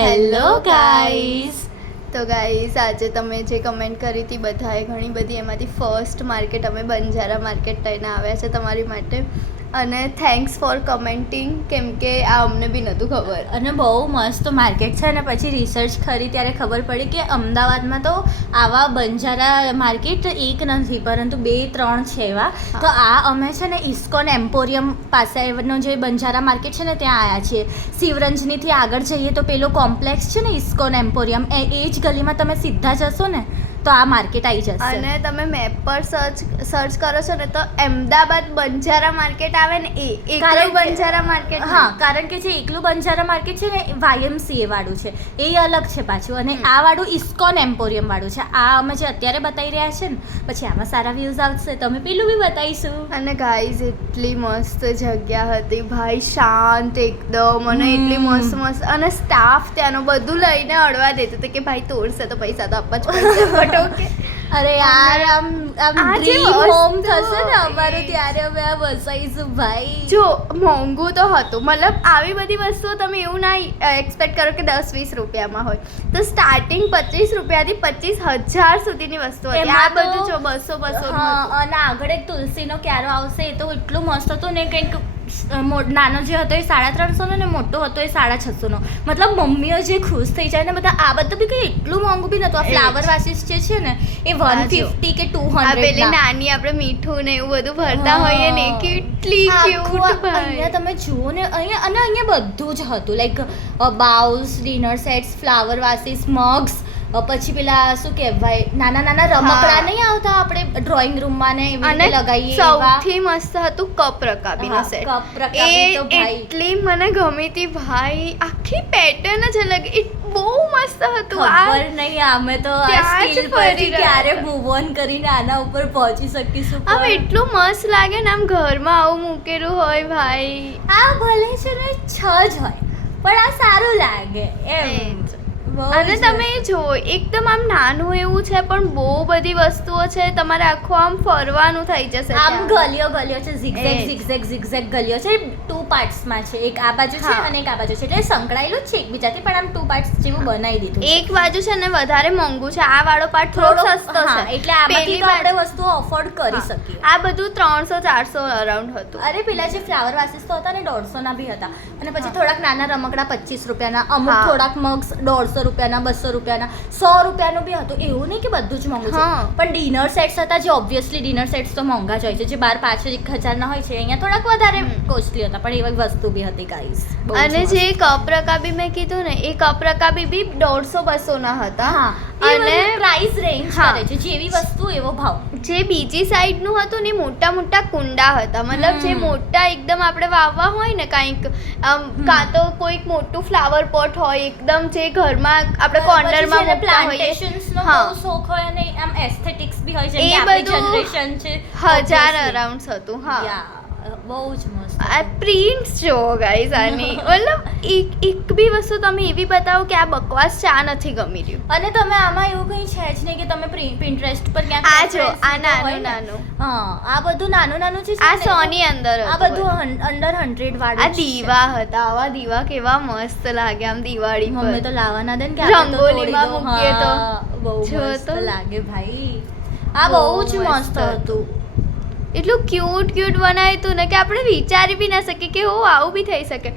Hello guys. તો guys આજે તમે જે કમેન્ટ કરી હતી બધાએ ઘણી બધી, એમાંથી ફર્સ્ટ માર્કેટ અમે બંજારા માર્કેટ લઈને આવ્યા છે તમારી માટે. અને થેન્ક્સ ફોર કમેન્ટિંગ, કેમ કે આ અમને બી નહોતું ખબર. અને બહુ મસ્ત માર્કેટ છે. અને પછી રિસર્ચ કરી ત્યારે ખબર પડી કે અમદાવાદમાં તો આવા બંજારા માર્કેટ એક નથી પરંતુ 2-3 છે એવા. તો આ અમે છે ને ઇસ્કોન એમ્પોરિયમ પાસેનો જે બંજારા માર્કેટ છે ને ત્યાં આવ્યા છીએ. શિવરંજનીથી આગળ જઈએ તો પેલો કોમ્પ્લેક્સ છે ને ઇસ્કોન એમ્પોરિયમ, એ જ ગલીમાં તમે સીધા જશો ને તો આ માર્કેટ આવી જશે. અને તમે મેપ પર સર્ચ કરો છો ને તો અમદાવાદ બંજારા માર્કેટ આવે ને, એ એકલું બંજારા માર્કેટ. હા, કારણ કે જે એકલું બંજારા માર્કેટ છે ને YMCA વાળું છે, એ અલગ છે પાછું. અને આ વાળું ઇસ્કોન એમ્પોરિયમ વાળું છે. આ અમે જે અત્યારે બતાવી રહ્યા છે ને, પછી આમાં સારા વ્યૂઝ આવશે તો અમે પેલું બી બતાવીશું. અને ગાઈઝ એટલી મસ્ત જગ્યા હતી ભાઈ, શાંત એકદમ. અને એટલી મસ્ત મસ્ત, અને સ્ટાફ ત્યાંનો બધું લઈને અડવા દેતું હતું કે ભાઈ તોડશે તો પૈસા તો આપવા જ પડશે. અરે યાર, આમ ડ્રીમ હોમ થશે ને અમારું ત્યારે અમે આ વસાઈશું ભાઈ. જો મોંઘું તો હતું, મતલબ આવી બધી વસ્તુઓ તમે એવું ના એક્સપેક્ટ કરો કે 10-20 રૂપિયામાં હોય. તો સ્ટાર્ટિંગ 25 રૂપિયાથી 25,000 સુધીની વસ્તુ હતી. આ બધું જો 200. અને આગળ એક તુલસીનો ક્યારો આવશે, એ તો એટલું મસ્ત હતું ને. કંઈક નાનો જે હતો એ 350 ને મોટો હતો એ 650. મતલબ મમ્મીઓ જે ખુશ થઈ જાય ને બધા. આ બધું બી કંઈ એટલું મોંઘું બી નતું. આ ફ્લાવર વાસીસ જે છે ને એ 150 કે 200. પેલી નાની આપણે મીઠું ને એવું બધું ભરતા હોઈએ ને, કેટલી ક્યુટ. અહીંયા તમે જુઓ ને, અહીંયા બધું જ હતું. Like bowls, dinner sets, flower vases, mugs, પછી પેલા શું કહેવાય નાના નાના રમકડા નહીં આવતા આપણે ડ્રોઈંગ રૂમમાં ને એવી રીતે લગાવીએ. સૌથી મસ્ત હતું કપ રકાબીનો સેટ. કપ રકાબી તો ભાઈ એટલી મને ગમી હતી ભાઈ. આખી પેટર્ન જ અલગ, બહુ મસ્ત હતું. ખબર નહીં અમે તો આ સ્કિલ પરથી ક્યારે મૂવ ઓન કરીને આના ઉપર પહોંચી શકીશું. આમ એટલું મસ્ત લાગે ને, આમ ઘરમાં આવું મૂકેલું હોય ભાઈ. આ ભલે છે ને 6 જ હોય પણ આ સારું લાગે એમ. અને તમે જો એકદમ આમ નાનું એવું છે પણ બહુ બધી વસ્તુઓ છે. તમારે આખું આમ ફરવાનું થઈ જશે. આમ ગલીઓ છે, ઝિગઝેગ ગલીઓ છે. 2 પાર્ટ્સમાં છે. એક આ બાજુ છે અને એક આ બાજુ છે. એટલે સંકળાયેલું છે એકબીજાથી, પણ આમ 2 પાર્ટ્સ જેવું બનાવી દીધું. એક બાજુ છે ને વધારે મોંઘું છે, આ વાળો પાર્ટ થોડો સસ્તો છે. એટલે આમાંથી તો આપણે વસ્તુઓ અફોર્ડ કરી શકીએ. આ બધું 300-400 અરાઉન્ડ હતું. અરે પેલા જે ફ્લાવર વાસીસ તો હતા ને 150 ના બી હતા. અને પછી થોડાક નાના રમકડા 25 રૂપિયાના, અમુક થોડાક મગ્સ 150 રૂપિયાના, 200 રૂપિયાના, 100 રૂપિયાનું બી હતું. એવું નહીં કે બધું જ મોંઘું છે. પણ ડિનર સેટ્સ હતા જે ઓબ્વિયસલી ડિનર સેટ્સ તો મોંઘા જ હોય છે. જે 12,000-5,000 હોય છે, અહીંયા થોડાક વધારે કોસ્ટલી હતા. પણ એવી વસ્તુ બી હતી ગાઈસ. અને જે કપ રકાબી મેં કીધું ને, એ કપ રકાબી બી 150-200 ના હતા. અને પ્રાઇસ રેન્જ કરે છે, જેવી વસ્તુ એવો ભાવ. જે બીજી સાઈડ નું હતું ને, મોટા મોટા કુંડા હતા. મતલબ જે મોટા એકદમ આપણે વાવવા હોય ને કાંઈક, કાં તો કોઈક મોટું ફ્લાવર પોટ હોય એકદમ, જે ઘરમાં આપણે કોર્નરમાં મૂકતા હોઈએ. પ્લાન્ટેશન્સનો બહુ શોખ હોય અને આમ એસ્થેટિક્સ બી હોય છે. એ બધું જનરેશન છે 1000 અરાઉન્ડ હતું. હા, બહુ જ મસ્ત. આ પ્રિન્ટ્સ જો ગાઈઝ આની, મતલબ એક બી વસ્તુ તમે એવી બતાવો કે આ બકવાસ ચા નથી ગમી રહ્યું. અને તમે આમાં એવું કંઈ છે જ નહીં કે તમે પિન્ટરેસ્ટ પર ક્યાંક આ જો આ નાનું આ બધું નાનું છે. આ 100 ની અંદર આ બધું અંડર 100 વાળું. આ દીવા હતા. આવા દીવા કેવા મસ્ત લાગે આમ દિવાળી પર. મમ્મી તો લાવવાના દે ને કે રંગોલીમાં મૂકીએ તો બહુ મસ્ત લાગે ભાઈ. આ બહુ જ મસ્ત હતું. એટલું ક્યુટ બનાવ્યું હતું ને કે આપણે વિચારી બી ના શકીએ કે આવું બી થઈ શકે.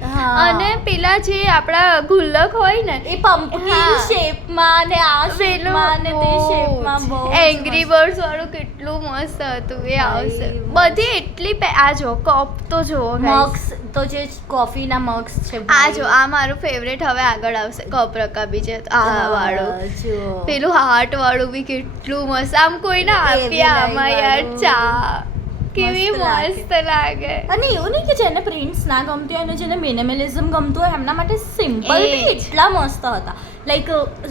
અને પેલા જે આપણા ગુલ્લક હોય ને, એ પમ્પકિન શેપમાં ને આ શેપમાં ને તે શેપમાં બહુ એંગ્રી બર્ડ્સ વાળું કેટલું મસ્ત હતું. એ આવશે બધી એટલી. આ જો કપ તો જો, મગ્સ તો જે કોફીના મગ્સ છે. આ જો આ મારું ફેવરેટ હવે આગળ આવશે કપ રકાબી છે. આ વાળું પેલું હાર્ટ વાળું બી કેટલું મસ્ત. આમ કોઈને આપીએ આમાં યાર ચા, કેવી મસ્ત લાગે. અને એવું નહીં કે જેને પ્રિન્ટ્સ ના ગમતી હોય અને જેને મિનિમલિઝમ ગમતું હોય એમના માટે સિમ્પલ બી એટલા મસ્ત હતા. લાઈક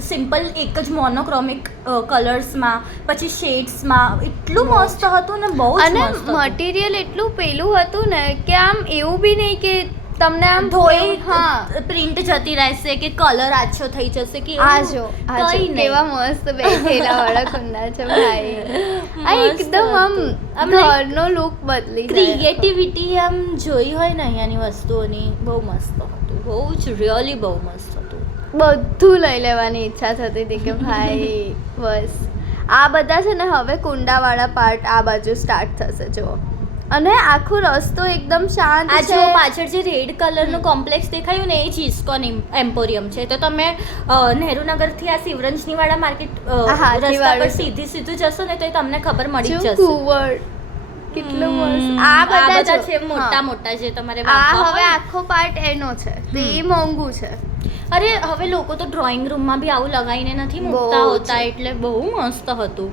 સિમ્પલ એક જ મોનોક્રોમિક કલર્સમાં, પછી શેડ્સમાં એટલું મસ્ત હતું ને. બહુ અને મટીરિયલ એટલું પેલું હતું ને કે આમ એવું બી નહીં કે તમને આમ ધોઈ પ્રિન્ટ જતી રહેશે કે કલર આછો થઈ જશે કે. આ જો કેવા મસ્ત બેઠેલા વાળા કુંડા છે ભાઈ. આ એકદમ આમ ઘરનો લુક બદલી જાય. ક્રિએટિવિટી આમ જોઈ હોય ને અહીંયાની વસ્તુઓની, બહુ મસ્ત હતું. બહુ જ રિયલી બહુ મસ્ત હતું. બધું લઈ લેવાની ઈચ્છા થતી હતી કે ભાઈ બસ આ બધા છે ને હવે કુંડાવાળા પાર્ટ આ બાજુ સ્ટાર્ટ થશે જો અને આખો રસ્તો એકદમ શાંત આ છે જો પાછળ જે રેડ કલરનું કોમ્પ્લેક્સ દેખાયું ને એ જ ઇસ્કોન એમ્પોરિયમ છે. તો તમે નહેરુનગરથી આ શિવરંજની વાળા માર્કેટ હાથીવાળું રસ્તા પર છે. સીધું જશો ને તો એ તમને ખબર મળી જ જો જશે. કુંવર કેટલું મસ્ત આ બધા જો. છે મોટા હા. મોટા જે તમારે આ વાવવા હવે હોય. આખો પાર્ટ એનો છે તો એ મોંઘું છે. અરે હવે લોકો તો ડ્રોઈંગ રૂમમાં બી આવું લગાવીને નથી બહુ મૂકતા જ. હોતા એટલે બહુ મસ્ત હતું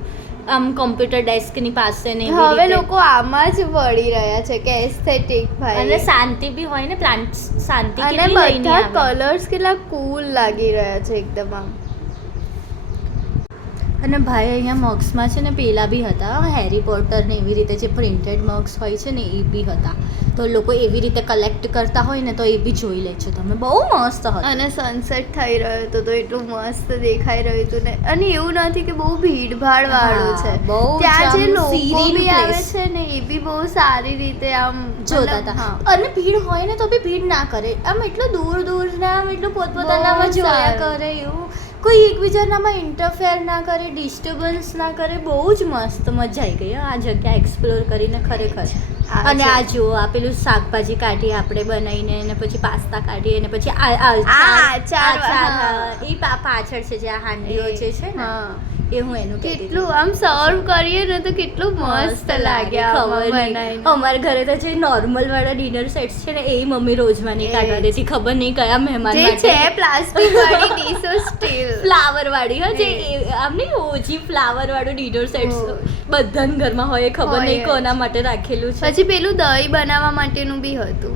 આમ કોમ્પ્યુટર ડેસ્કની પાસે ને એવી હવે રીતે. લોકો આમાં જ વળી રહ્યા છે કે એસ્થેટિક ભાઈ અને શાંતિ બી હોય ને પ્લાન્ટ શાંતિ અને કેટલી લઈને બધા આવે. કલર્સ કેટલા કૂલ લાગી રહ્યા છે એકદમ આમ. અને ભાઈ અહીંયા મગ્સમાં છે ને પેલા બી હતા હેરી પોટર ને એવી રીતે જે પ્રિન્ટેડ મગ્સ હોય છે ને એ બી હતા. તો લોકો એવી રીતે કલેક્ટ કરતા હોય ને તો એ બી જોઈ લેજો તમે. બહુ મસ્ત હતા. અને સનસેટ થઈ રહ્યો હતો તો એટલું મસ્ત દેખાઈ રહ્યું હતું ને અને એવું નથી કે બહુ ભીડભાડ વાળું છે. હા, બહુ જ ત્યાં જે આમ લોકો serene બી આવે place. છે ને એ બી બહુ સારી રીતે આમ જોતા મતલબ, હતા. હા. અને ભીડ હોય ને તો બી ભીડ ના કરે. આમ એટલું દૂર દૂર ને આમ એટલું પોતપોતાનામાં બહુ જોયા સારું. કરે એવું. કોઈ એકબીજાનામાં ઇન્ટરફેર ના કરે, ડિસ્ટર્બન્સ ના કરે. બહુ જ મસ્ત મજા આવી ગઈ હો આ જગ્યા એક્સપ્લોર કરીને ખરેખર. અને આ જુઓ આ પેલું શાકભાજી કાઢીએ આપણે બનાવીને અને પછી પાસ્તા કાઢીએ અને પછી આચાર, હા. એ પાછળ છે જે આ હાંડીઓ જે છે ને હા. એ હું એનું કહેતી હતી. કેટલું આમ સર્વ કરીએ ને તો કેટલું મસ્ત લાગે આમાં ખબર નહીં. બનાવીને. અમારા ઘરે તો જે નોર્મલ વાળા ડિનર સેટ્સ છે ને એ મમ્મી રોજમાં નહીં કાઢવા એ જ. દેતી. ખબર નહીં કયા મહેમાન જે માટે છે પ્લાસ્ટિક વાળી ડીશો સ્ટીલ ફ્લાવર વાળી હા જે એ. આમ નહીં ઓજી ફ્લાવર વાળું ડિનર સેટ્સ હો. બધાના ઘરમાં હોય એ ખબર હોય નહીં જ. કોના માટે રાખેલું છે. પછી પેલું દહીં બનાવવા માટેનું બી હતું.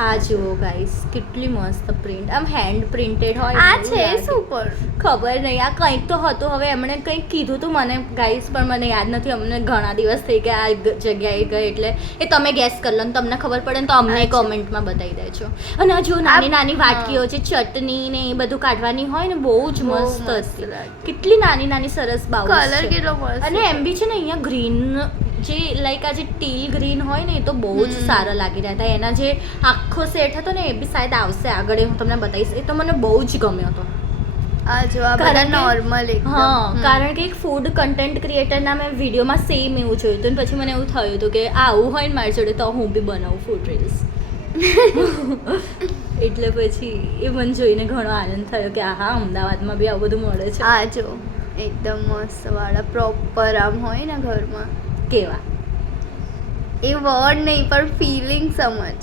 આ જુઓ ગાઈસ કેટલી મસ્ત પ્રિન્ટ આમ હેન્ડ પ્રિન્ટેડ હોય આ એવું છે લાગે. શું પર ખબર નહીં આ કંઈક તો હતું. હવે એમણે કંઈક કીધું હતું મને ગાઈસ પણ મને યાદ નથી. અમને ઘણા દિવસ થઈ ગયા આ જગ્યાએ ગઈ એટલે એ તમે ગેસ કરી લો ને તમને ખબર પડે ને તો અમને અચ્છા. કોમેન્ટમાં બતાવી દેજો. અને આ જો નાની નાની હા. વાટકીઓ જે ચટણી ને એ બધું કાઢવાની હોય ને બહુ જ બહુ મસ્ત મસ્ત હતી. લાગે. કેટલી નાની નાની સરસ બાઉલ કલર કેટલો મસ્ત અને છે. એમ બી છે ને અહીંયા ગ્રીન જે લાઈક આ જે ટીલ ગ્રીન હોય ને એ તો બહુ જ સારા લાગી રહ્યા હતા. એના જે આખો સેટ હતો ને એ બી શાયદ આવશે આગળ. હું તમને બતાવીશ. એ તો મને બહુ જ ગમ્યો હતો. આ જો આ બધા કારણ કે- નોર્મલ એકદમ હા હમ. કારણ કે એક ફૂડ કન્ટેન્ટ ક્રિએટરના મેં વિડીયોમાં સેમ એવું જોયું હતું ને પછી મને એવું થયું હતું કે આવું હોય ને મારી જોડે તો હું બી બનાવું ફૂડ રીલ્સ. એટલે પછી એ મને જોઈને ઘણો આનંદ થયો કે હા અમદાવાદમાં બી આવું બધું મળે છે. આ જો એકદમ મસ્ત વાળા પ્રોપર આમ હોય ને ઘરમાં કેવા એ વર્ડ નહીં પણ ફિલિંગ સમજ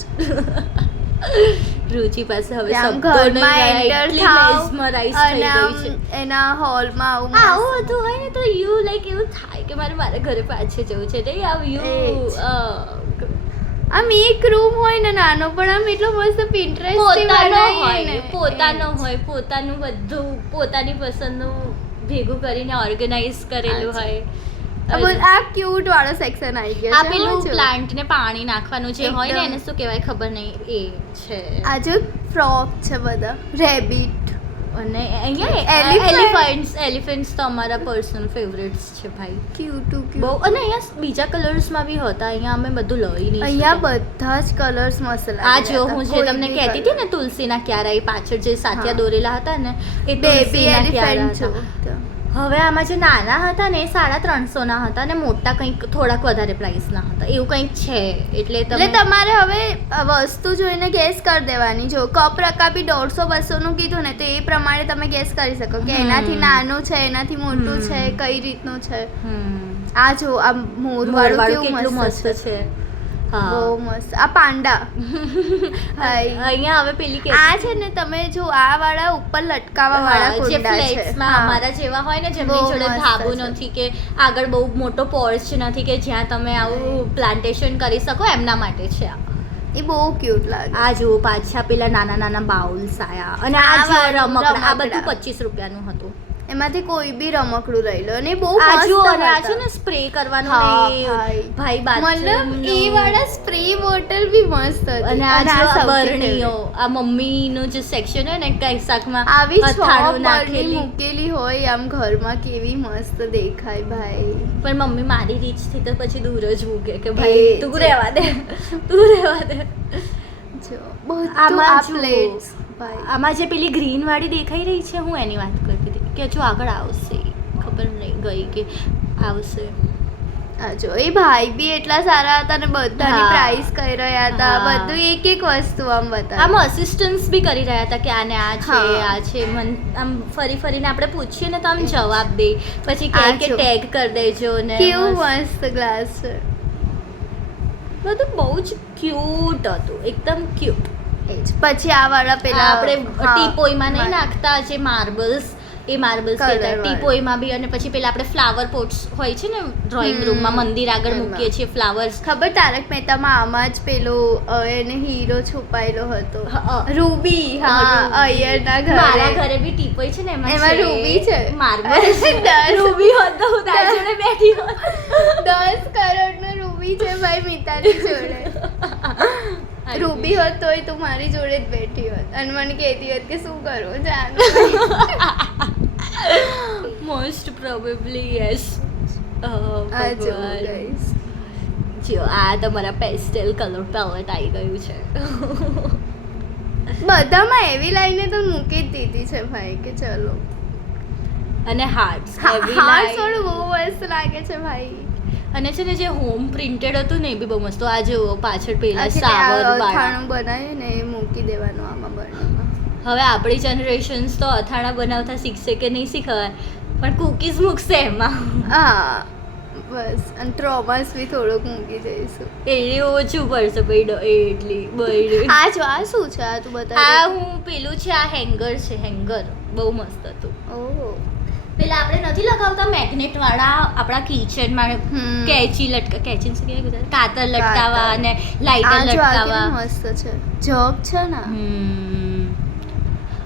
રુચિ પાસે હવે આમ શબ્દો નહીં ઘરમાં રહ્યા. એન્ટર એટલી થાવ mesmerized અને થઈ આમ ગઈ છે. એના હોલમાં આવું આવું મસ્ત. બધું હોય ને તો યુ લાઈક એવું થાય કે મારે ઘરે પાછે જવું છે. નહીં આવ એ જ. યુ આમ એક રૂમ હોય ને નાનો પણ આમ એટલો મસ્ત પિન્ટરેસ્ટ પોતાનો હોય પોતાનું બધું પોતાની પસંદનું ભેગું કરીને ઓર્ગેનાઇઝ કરેલું હોય. આ ક્યુટ વાળો સેક્શન આવી ગયો આ છે. પેલું હા જો. પ્લાન્ટ ને પાણી નાખવાનું જે હોય ને એકદમ. એને શું કહેવાય ખબર નહીં એ છે. આ જો ફ્રોક છે બધા રેબિટ અને અહીંયા Elephant. એલિફન્ટ્સ તો અમારા પર્સનલ ફેવરેટ્સ છે ભાઈ. ક્યુટ બહુ ક્યુટ. અને અહીંયા બીજા કલર્સમાં બી હતા. અહીંયા અમે બધું લઈ નહીં અહીંયા શક્યા. બધા જ કલર્સ મસ્ત લાગે. આ જો હું જે તમને કહેતી હતી ને તુલસીના ક્યારા એ પાછળ જે સાચિયા હા. દોરેલા હતા ને એ બેબી તુલસીના ક્યારા એલિફન્ટ હતા. જો હવે આમાં જે નાના હતા ને એ 350 ના હતા ને મોટા કંઈક થોડાક વધારે પ્રાઇસના હતા એવું કંઈક છે. એટલે એટલે તમારે હવે વસ્તુ જોઈને ગેસ કરી દેવાની. જો કપ રકાબી 150-200 નું કીધું ને તો એ પ્રમાણે તમે ગેસ કરી શકો કે એનાથી હમ. નાનું છે એનાથી મોટું છે હમ. કઈ રીતનું છે. હમ આ જો આ મોર વાળું મોરવાળું કેવું કેટલું મસ્ત મસ્ત છે. છે. બહુ હા મસ્ત. આ પાંડા હાય. અહીંયા હવે પેલી કે આ છે ને તમે જો આ વાળા ઉપર લટકાવા વાળા જે કુંડા છે. ફ્લેટ્સમાં હા. અમારા જેવા હોય ને જેમની બહુ જોડે મસ્ત ધાબુ છે. નથી કે આગળ બહુ મોટો પોર્ચ નથી કે જ્યાં તમે આવું પ્લાન્ટેશન કરી શકો એમના માટે છે આ. એ બહુ ક્યુટ લાગે. આ જુઓ પાછા પેલા નાના નાના બાઉલ્સ આયા અને આ આ જો વાળું રમકડા આ રમકડા. બધું 25 રૂપિયાનું હતું. એમાંથી કોઈ બી રમકડું લઈ લો અને એ બહુ આ મસ્ત જુઓ અને આ છે હતા. ને સ્પ્રે કરવાનું હા, ને એ ભાઈ. ભાઈ મતલબ બાથરૂમનું. એ વાળા સ્પ્રે બોટલ બી મસ્ત હતી. અને આ જો સૌથી બરણીઓ favorite. આ મમ્મીનું જે સેક્શન હોય ને કઈ શાકમાં આવી અથાણું છ બરણી નાખેલી મૂકેલી હોય આમ ઘરમાં કેવી મસ્ત દેખાય ભાઈ. પણ મમ્મી મારી રીચથી તો પછી દૂર જ મૂકે કે એ ભાઈ જ. તું રહેવા દે તું રહેવા દે. જો બધું આમાં આ જુઓ. પ્લેટ્સ ભાઈ આમાં જે પેલી ગ્રીન વાળી દેખાઈ રહી છે હું એની વાત કરતી હતી કે હજુ આગળ આવશે, ખબર નહીં ગઈ કે આવશે. આ જો એ ભાઈ બી એટલા સારા હતા ને બધાની હા. પ્રાઇસ કહી રહ્યા હતા, હા. બધું એક એક વસ્તુ આમ બતાવે. આમ અસિસ્ટન્સ બી કરી રહ્યા હતા કે આને આ છે હા. આ છે આમ ફરી ફરીને આપણે પૂછીએ ને તો આમ જવાબ દે, પછી કહે આ કે જો. ટેગ કરી દેજો ને કેવું મસ્ત. મસ્ત ગ્લાસ છે. બધું બહુ જ ક્યુટ હતું, એકદમ ક્યુટ. એ જ. પછી આ વાળા પેલા આપણે હા, ટીપોઈમાં નહીં મા- નાખતા જે માર્બલ્સ, એ માર્બલ્સ Colour કહેતા વાળા. ટીપોઈમાં બી. અને પછી પેલા આપણે ફ્લાવર પોટ્સ હોય છે ને ડ્રોઈંગ હમ. રૂમમાં મંદિર આગળ એમાં. મૂકીએ છીએ ફ્લાવર્સ. ખબર તારક મહેતામાં આમાં જ પેલો એને હીરો છુપાયેલો હતો, રૂબી. હા, રૂબી. અય્યરના મારા ઘરે ઘરે બી ટીપોઈ છે ને એમાં રૂબી છે. માર્બલ દસ. રૂબી હોત તો હું તારી જોડે બેઠી હોત. 10 કરોડનો રૂબી છે ભાઈ મિતાની જોડે. રૂબી હોત તોય તું મારી જોડે જ બેઠી હોત અને મને કહેતી હોત કે શું કરવું જાનું. Most probably yes. આ જો guys. જો આ તમારા પેસ્ટેલ કલર પેલેટ આવી ગયું છે. બધામાં એવી લાઈને તો મૂકી જ દીધી છે ભાઈ કે ચલો. અને હાર્ટ્સ હેવી હાર્ટ થોડું બહુ મસ્ત લાગે છે ભાઈ. અને છે ને જે હોમ પ્રિન્ટેડ હતું ને એ બી બહુ મસ્ત. આ જો પાછળ પેલા આ છે કે સાવર આ વાળા. અથાણું બનાવ્યું ને એ મૂકી દેવાનું આમાં બર્નરમાં. હવે આપણી જનરેશન્સ તો અથાણા બનાવતા શીખશે કે નહીં શીખવાય, પણ કુકીઝ મૂકશે એમાં. હા બસ. અને ટ્રોમાસ બી થોડુંક મૂકી દઈશું. એની ઓછું પડશે એટલી બળી. આ જો આ શું છે આ તું આ બતાવ. હું પેલું છે, આ હેંગર છે. હેંગર બહુ મસ્ત હતું. ઓહ. પેલા આપણે નથી લગાવતા મેગ્નેટ વાળા આપણા કિચનમાં હમ. કેચી કેચી શું કહેવાય ગુજરાતી? કાતર લટકાવવા કાતર. અને લાઇટર આ જો આ લટકાવવા. કેવું મસ્ત છે. જગ છે ને.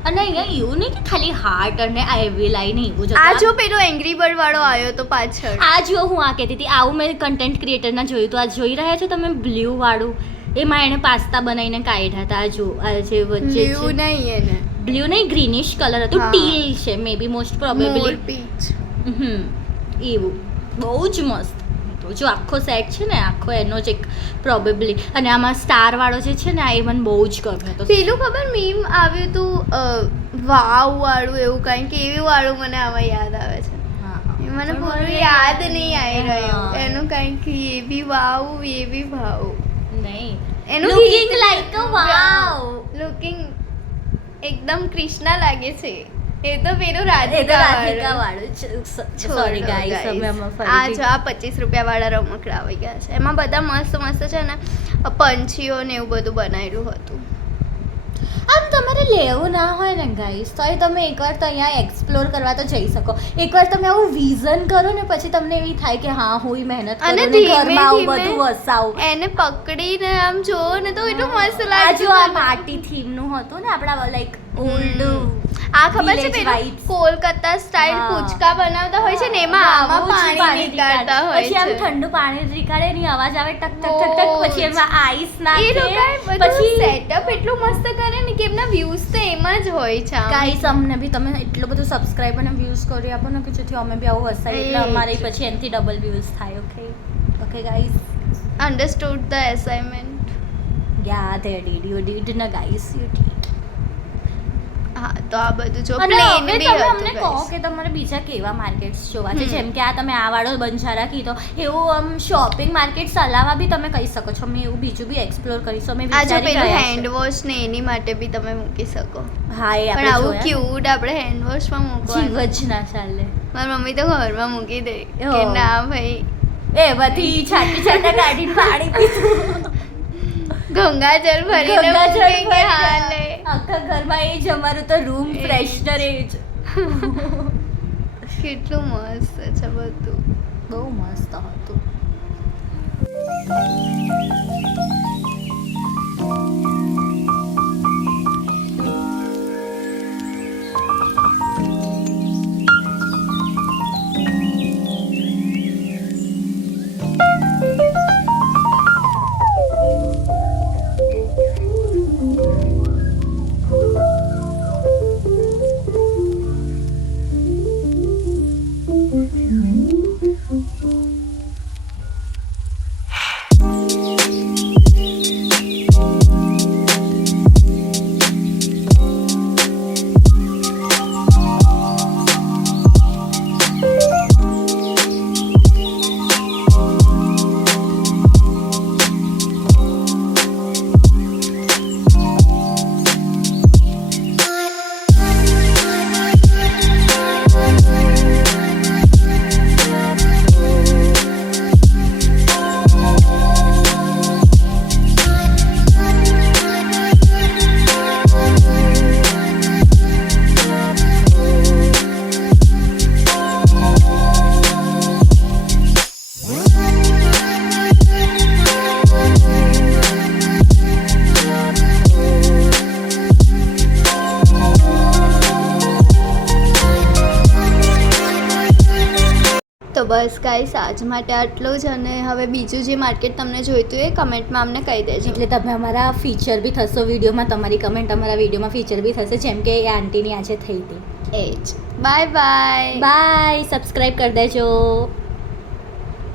અને અહીંયા એવું નહીં કે ખાલી હાર્ટ અને આ એવી લાઈન એવું જ હતું. આ જો પેલો એંગ્રી બર્ડ વાળો આવ્યો તો પાછળ. આ જો હું આ કહેતી હતી, આવું મેં કન્ટેન્ટ ક્રિએટરના જોયું હતું. આ જોઈ રહ્યા છો તમે બ્લુ વાળું? એમાં એણે પાસ્તા બનાવીને કાઢ્યા હતા. આ જો આ જે વચ્ચે બ્લુ નહીં એને. બ્લુ નહીં, ગ્રીનિશ કલર હતું. હા. ટીલ છે મે બી મોસ્ટ પ્રોબેબલી. મોર પીચ. એવું બહુ જ મસ્ત હતું. જો આખો સેટ છે ને આખો એનો જ એક પ્રોબેબલી. અને આમાં સ્ટાર વાળો જે છે ને આ એ મને બહુ જ ગમ્યો હતો. પેલું ખબર મીમ આવ્યું તું વાવ વાળું એવું કંઈક એવી વાળું મને આમાં યાદ આવે છે. હા. એ મને પણ પૂરું મને યાદ નહીં આવી રહ્યું. હા. એનું કંઈક એ બી વાવ એ બી ભાવ. નહીં, એનું looking like a wow. Looking એકદમ કૃષ્ણા લાગે છે. એ તો પેલું એ તો રાધિકા રાધિકા વાળું. વાળું. સોરી ગાઈસ, અમે આમાં આ ફરીથી જો આ 25 રૂપિયા વાળા રમકડા આવી ગયા છે. એમાં બધા મસ્ત મસ્ત છે ને પંછીઓ ને એવું બધું બનાવેલું હતું. આમ તમારે લેવું ના હોય ને ગાઈસ તો તમે એકવાર તો અહીંયા એક્સપ્લોર કરવા તો જઈ શકો. એકવાર તમે આવું વિઝન કરો ને પછી તમને એવી થાય કે હા હું મહેનત કરું અને ને ધીમે ઘરમાં આવું ધીમે બધું વસાવું. એને પકડીને આમ જોવો ને તો એટલું મસ્ત આ લાગે. જો આ માટી થીમ નું હતું ને આપણા લાઈક ઓલ્ડ. આ ખબર છે village પેલું vibes. કોલકાતા સ્ટાઇલ હા. પૂચકા બનાવતા હોય છે ને એમાં આમાં પાણી નીકાળતા હોય પછી આમ છે. ઠંડુ પાણી નીકાળે એની અવાજ આવે ટક ટક ટક ટક. બહુ પછી જ. એમાં આઈસ એ નાખે. લોકોએ બધું પછી સેટઅપ એટલું મસ્ત કરે ને કે એમના વ્યૂઝ તો એમાં જ હોય છે આમ. ગાઈસ અમને બી તમે એટલું બધું સબસ્ક્રાઇબ અને વ્યૂઝ કરી આપો ને કે જેથી અમે બી આવું હસાય એટલે એ જ. અમારે પછી એનાથી ડબલ વ્યૂઝ થાય. Okay okay guys. Understood the assignment. Yeah they did you did ન ગાઈસ યુ ડીડ. હા તો આ બધું જો અને પ્લેન હવે બી તમે હતું અમને કહો guys. કે તમારે બીજા કેવા માર્કેટ્સ જોવા છે. હમ. જેમ કે આ તમે આ વાળો બંજારા કીધો એવું આમ શોપિંગ માર્કેટ્સ અલાવા બી તમે કહી શકો છો. અમે એવું બીજું બી એક્સપ્લોર કરીશું. અમે આ જો વિચારી પેલું રહ્યા હેન્ડ છે. વોશ ને એની માટે બી તમે મૂકી શકો. હા એ પણ આપણે આવું જોયા. ક્યુટ આપણે હેન્ડ વોશમાં જીવ મૂકવાનું. જ ના ચાલે. મારી મમ્મી તો ઘરમાં મૂકી દે કે ઓહ. ના ભાઈ એ બધી છાટી છાટા કાઢીને પાણી પીતું. ગંગાજળ ભરીને ગંગાજળ મૂકે કે ભરીને. હાલે. આખા ઘરમાં એ જ અમારું તો રૂમ એ જ. ફ્રેશનર એ જ. કેટલું મસ્ત છે બધું. બહુ મસ્ત હતું. તો બસ ગાઈસ આજ માટે આટલું જ, અને હવે બીજું જે માર્કેટ તમને જોઈતું હોય એ કમેન્ટમાં અમને કહી દેજો. એટલે તમે અમારા ફીચર બી થશો વિડીયોમાં, તમારી કમેન્ટ અમારા વિડીયોમાં ફીચર બી થશે, જેમ કે એ આંટીની આજે થઈ હતી. એ જ. Bye bye. બાય, સબસ્ક્રાઈબ કરી દેજો.